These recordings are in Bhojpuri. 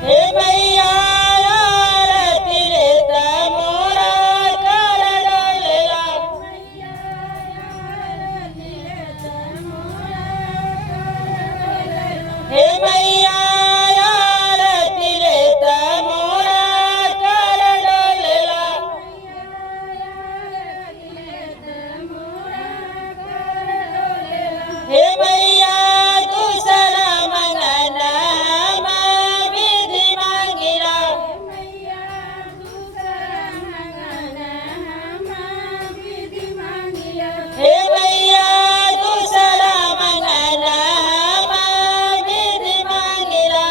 हे मैया आरती लेता मोरा कर डोलेला। हे मैया आरती लेता मोरा कर डोलेला। हे मैया दूसरा मंगना हम विधि मांगिला। हे मैया दूसरा मंगना हम विधि मांगिला।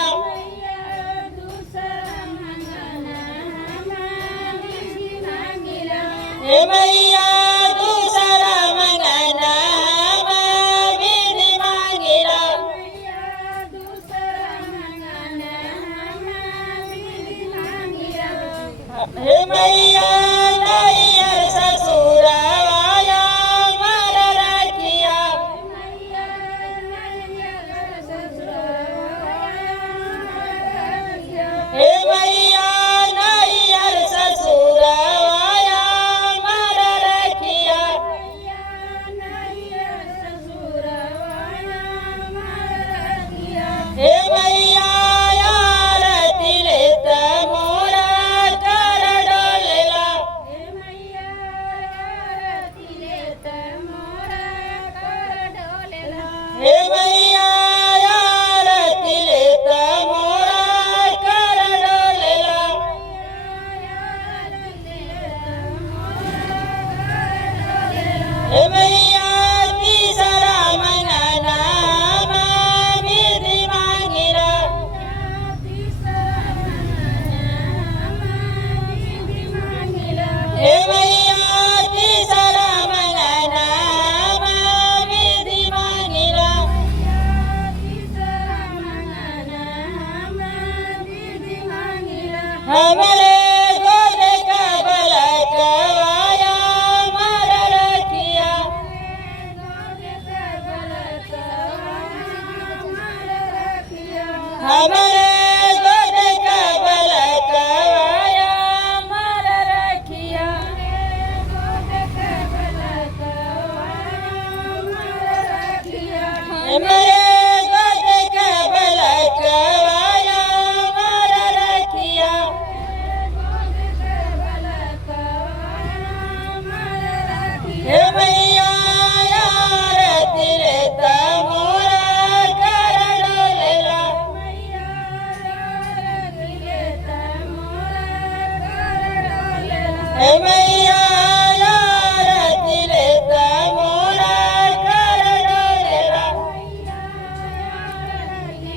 हे मैया दूसरा मंगना हम विधि मांगिला। हे मैया नैयर ससुरवाया मर रखिया। हे मैया नैयर ससुरवाया मर रखिया। हे मैया आरती लेता मोरा कर डोलेला। हे मैया आरती लेता मोरा कर डोलेला। हे मैया तीसरा मंगना हम विधि मांगिला। हे मैया तीसरा मंगना हम विधि मांगिला। हमरे गोद का बलकवाया मर रखिया। हमरे